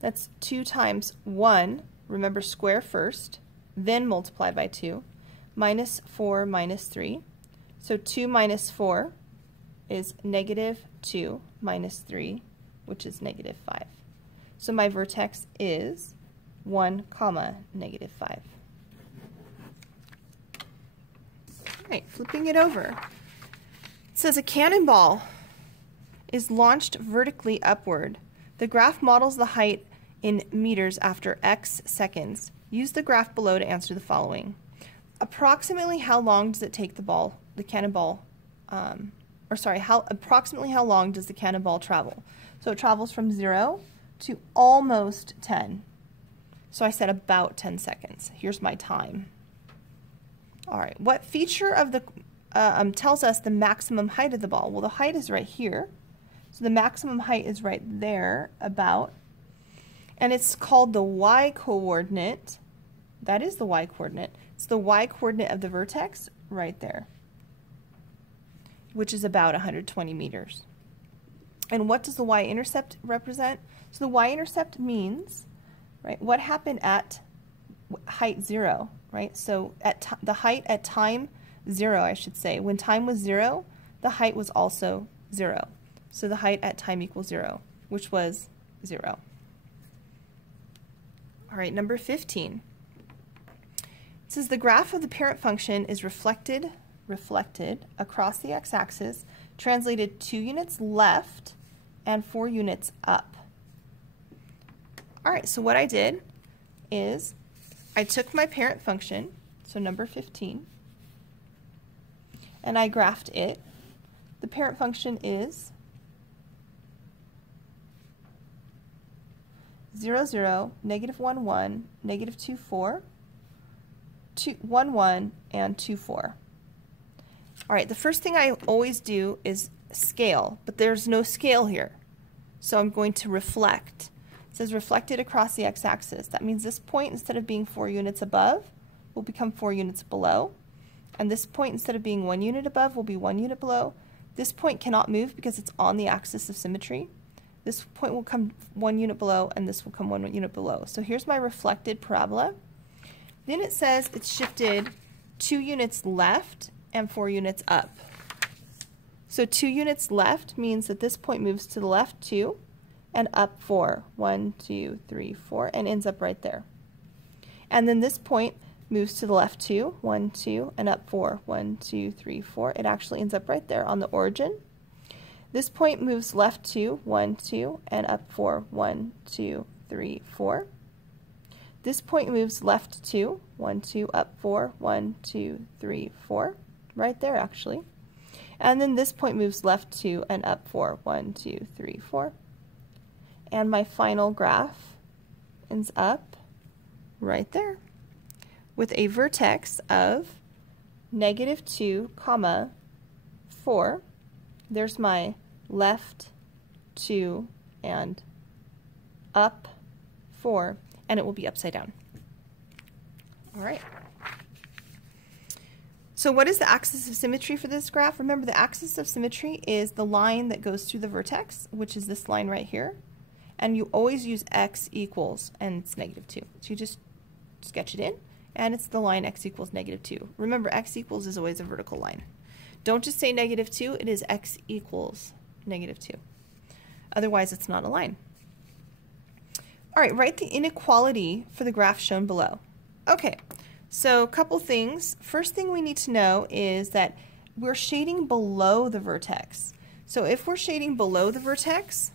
That's 2 times 1, remember square first, then multiply by 2, minus 4 minus 3. So 2 minus 4 is negative 2 minus 3, which is negative 5. So my vertex is 1 comma negative 5. All right, flipping it over. It says a cannonball is launched vertically upward. The graph models the height in meters after x seconds. Use the graph below to answer the following. Approximately how long does it take approximately how long does the cannonball travel? So it travels from 0 to almost 10. So I said about 10 seconds. Here's my time. All right, what feature of the tells us the maximum height of the ball? Well, the height is right here. So the maximum height is right there, about. And it's called the y-coordinate. That is the y-coordinate. It's the y-coordinate of the vertex right there, which is about 120 meters. And what does the y-intercept represent? So the y-intercept means, right, what happened at height 0, right? So at the height at time 0, I should say. When time was 0, the height was also 0. So the height at time equals 0, which was 0. All right, number 15. It says the graph of the parent function is reflected across the x-axis, translated 2 units left and 4 units up. All right, so what I did is I took my parent function, so number 15, and I graphed it. The parent function is 0, 0, negative 1, 1, negative 2, 4, 2, 1, 1, and 2, 4. All right, the first thing I always do is scale, but there's no scale here. So I'm going to reflect. It says reflected across the x-axis. That means this point, instead of being 4 units above, will become 4 units below. And this point, instead of being 1 unit above, will be 1 unit below. This point cannot move because it's on the axis of symmetry. This point will come 1 unit below, and this will come 1 unit below. So here's my reflected parabola. Then it says it's shifted 2 units left and 4 units up. So 2 units left means that this point moves to the left 2 and up 4. 1, 2, 3, 4, and ends up right there. And then this point moves to the left 2, 1, 2, and up 4. 1, 2, 3, 4. It actually ends up right there on the origin. This point moves left 2, 1, 2, and up 4. 1, 2, 3, 4. This point moves left 2, 1, 2, up 4. 1, 2, 3, 4. Right there, actually. And then this point moves left 2 and up 4. 1, 2, 3, 4. And my final graph ends up right there with a vertex of negative 2, comma 4. There's my left 2 and up 4, and it will be upside down. All right. So what is the axis of symmetry for this graph? Remember, the axis of symmetry is the line that goes through the vertex, which is this line right here. And you always use x equals, and it's negative 2. So you just sketch it in, and it's the line x equals negative 2. Remember, x equals is always a vertical line. Don't just say negative 2, it is x equals negative 2. Otherwise, it's not a line. All right, write the inequality for the graph shown below. Okay, so a couple things. First thing we need to know is that we're shading below the vertex. So if we're shading below the vertex,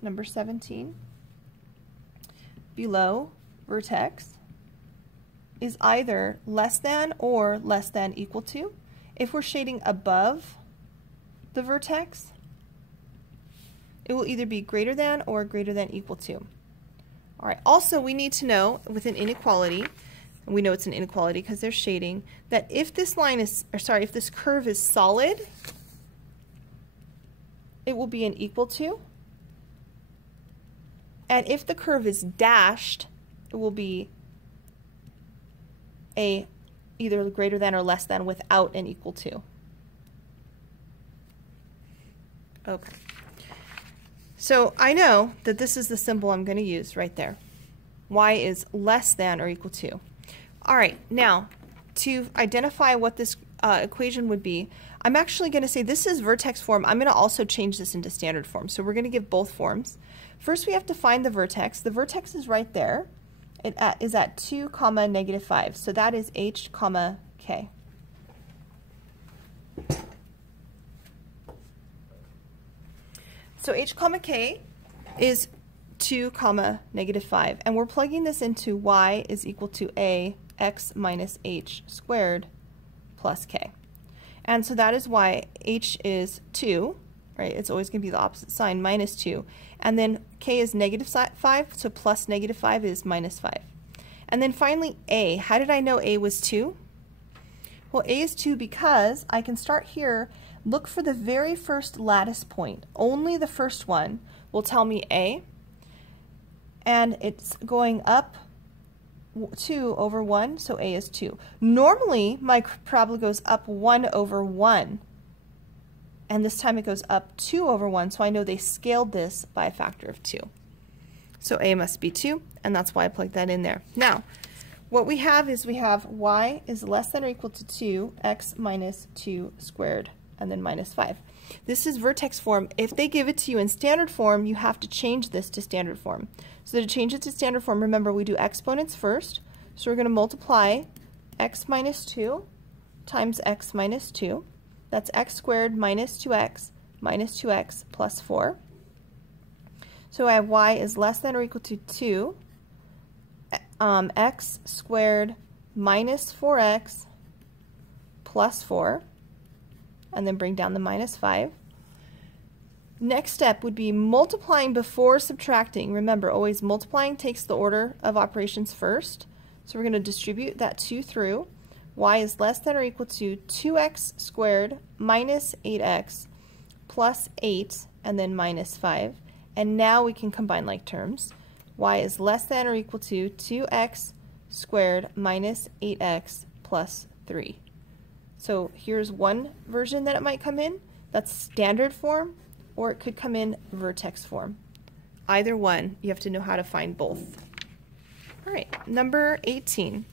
number 17, below vertex is either less than or less than equal to. If we're shading above the vertex, it will either be greater than or greater than equal to. All right, also we need to know with an inequality, and we know it's an inequality because there's shading, that if this line is, or sorry, if this curve is solid, it will be an equal to. And if the curve is dashed, it will be a either greater than or less than without an equal to. Okay. So I know that this is the symbol I'm going to use right there. Y is less than or equal to. All right, now to identify what this equation would be, I'm actually going to say this is vertex form. I'm going to also change this into standard form. So we're going to give both forms. First, we have to find the vertex. The vertex is right there. It is at 2, -5. So that is h, k. So h, k is 2, -5. And we're plugging this into y is equal to a x minus h squared plus k. And so that is why h is 2, right? It's always going to be the opposite sign, minus 2. And then k is -5, so plus -5 is -5. And then finally a. How did I know a was 2? Well, a is 2 because I can start here, look for the very first lattice point. Only the first one will tell me a. And it's going up 2 over 1, so a is 2. Normally, my parabola goes up 1 over 1, and this time it goes up 2 over 1, so I know they scaled this by a factor of 2. So a must be 2, and that's why I plugged that in there. Now, what we have is we have y is less than or equal to 2, x minus 2 squared, and then minus 5. This is vertex form. If they give it to you in standard form, you have to change this to standard form. So to change it to standard form, remember we do exponents first. So we're going to multiply x minus 2 times x minus 2. That's x squared minus 2x plus 4. So I have y is less than or equal to 2, x squared minus 4x plus 4, and then bring down the minus 5. Next step would be multiplying before subtracting. Remember, always multiplying takes the order of operations first. So we're going to distribute that 2 through. Y is less than or equal to 2x squared minus 8x plus 8, and then minus 5. And now we can combine like terms. Y is less than or equal to 2x squared minus 8x plus 3. So here's one version that it might come in. That's standard form, or it could come in vertex form. Either one, you have to know how to find both. All right, number 18.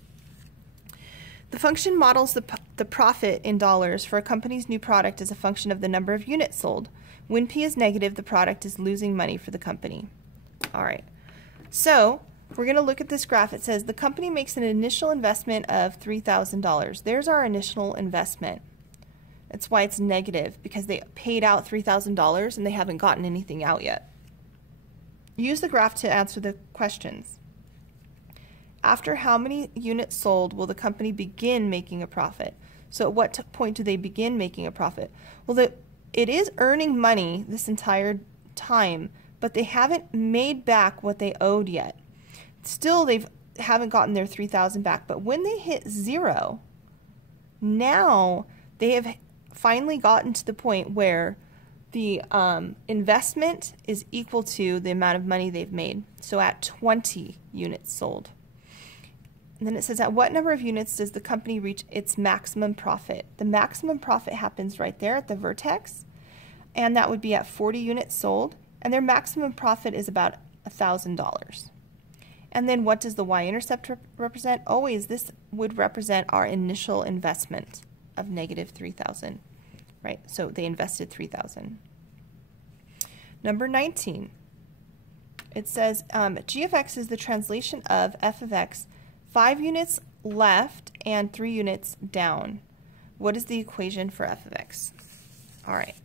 The function models the profit in dollars for a company's new product as a function of the number of units sold. When P is negative, the product is losing money for the company. All right, so we're going to look at this graph. It says the company makes an initial investment of $3,000. There's our initial investment. That's why it's negative, because they paid out $3,000 and they haven't gotten anything out yet. Use the graph to answer the questions. After how many units sold will the company begin making a profit? So at what point do they begin making a profit? Well, it is earning money this entire time, but they haven't made back what they owed yet. Still, they haven't gotten their $3,000 back, but when they hit 0, now they have finally gotten to the point where the investment is equal to the amount of money they've made. So at 20 units sold. And then it says, at what number of units does the company reach its maximum profit? The maximum profit happens right there at the vertex, and that would be at 40 units sold, and their maximum profit is about $1,000. And then what does the y-intercept represent? Always, this would represent our initial investment of negative 3,000, right? So they invested 3,000. Number 19, it says g of x is the translation of f of x 5 units left and 3 units down. What is the equation for f of x? All right,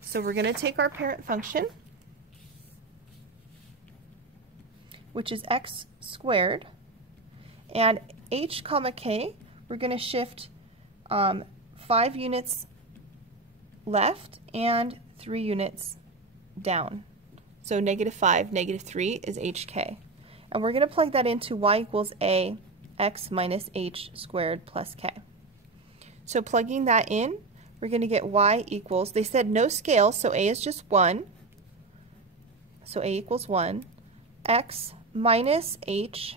so we're going to take our parent function, which is x squared, and h comma k, we're going to shift 5 units left and 3 units down. So negative 5, negative 3 is hk. And we're going to plug that into y equals a x minus h squared plus k. So plugging that in, we're going to get y equals, they said no scale, so a is just 1. So a equals 1, x minus h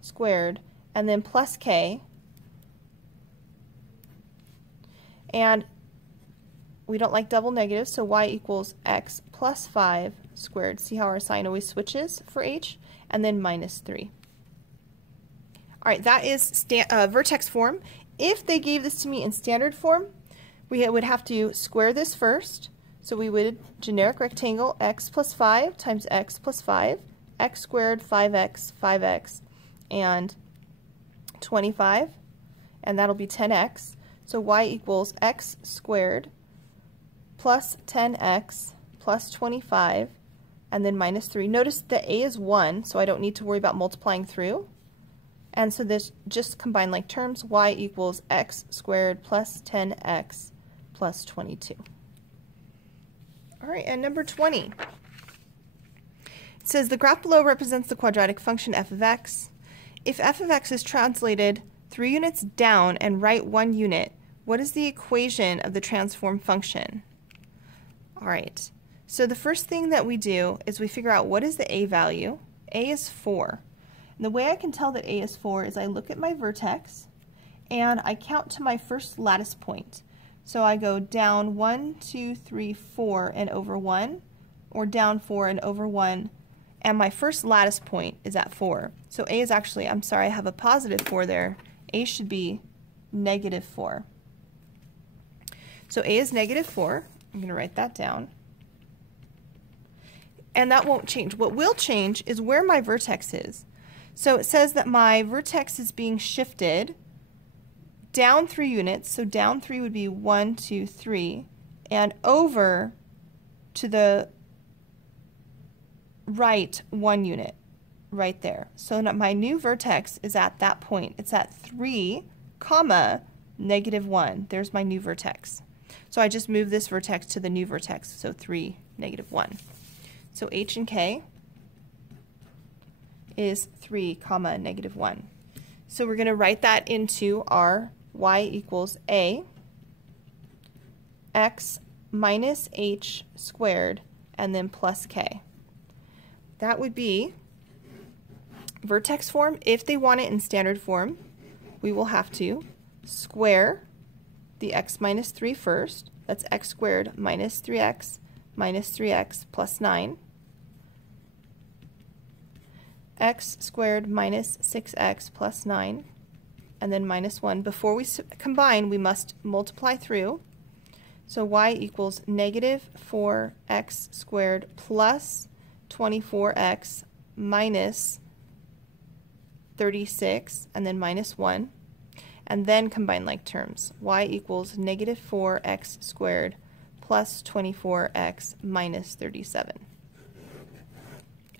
squared, and then plus k. And we don't like double negatives, so y equals x plus 5 squared. See how our sign always switches for h? And then minus 3. All right, that is vertex form. If they gave this to me in standard form, we would have to square this first. So we would generic rectangle x plus 5 times x plus 5, x squared, 5x, 5x, and 25, and that'll be 10x. So y equals x squared plus 10x plus 25, and then minus 3. Notice that a is 1, so I don't need to worry about multiplying through. And so this just combine like terms, y equals x squared plus 10x plus 22. All right, and number 20. It says the graph below represents the quadratic function f of x. If f of x is translated 3 units down and right 1 unit, what is the equation of the transform function? All right, so the first thing that we do is we figure out what is the a value. A is 4. And the way I can tell that a is 4 is I look at my vertex and I count to my first lattice point. So I go down 1, 2, 3, 4 and over 1, or down 4 and over 1, and my first lattice point is at 4. So a is actually, I'm sorry, I have a positive 4 there. A should be negative 4. So a is negative 4. I'm going to write that down. And that won't change. What will change is where my vertex is. So it says that my vertex is being shifted down 3 units. So down 3 would be 1, 2, 3, and over to the right 1 unit right there. So my new vertex is at that point. It's at 3, comma, negative 1. There's my new vertex. So I just move this vertex to the new vertex, so 3, negative 1. So h and k is 3, comma, negative 1. So we're going to write that into our y equals a x minus h squared and then plus k. That would be vertex form. If they want it in standard form, we will have to square the x minus 3 first. That's x squared minus 3x plus 9. X squared minus 6x plus 9, and then minus 1. Before we combine, we must multiply through. So y equals negative 4x squared plus 24x minus 36, and then minus 1. And then combine like terms. Y equals negative 4x squared plus 24x minus 37.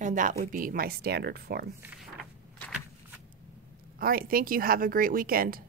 And that would be my standard form. All right, thank you. Have a great weekend.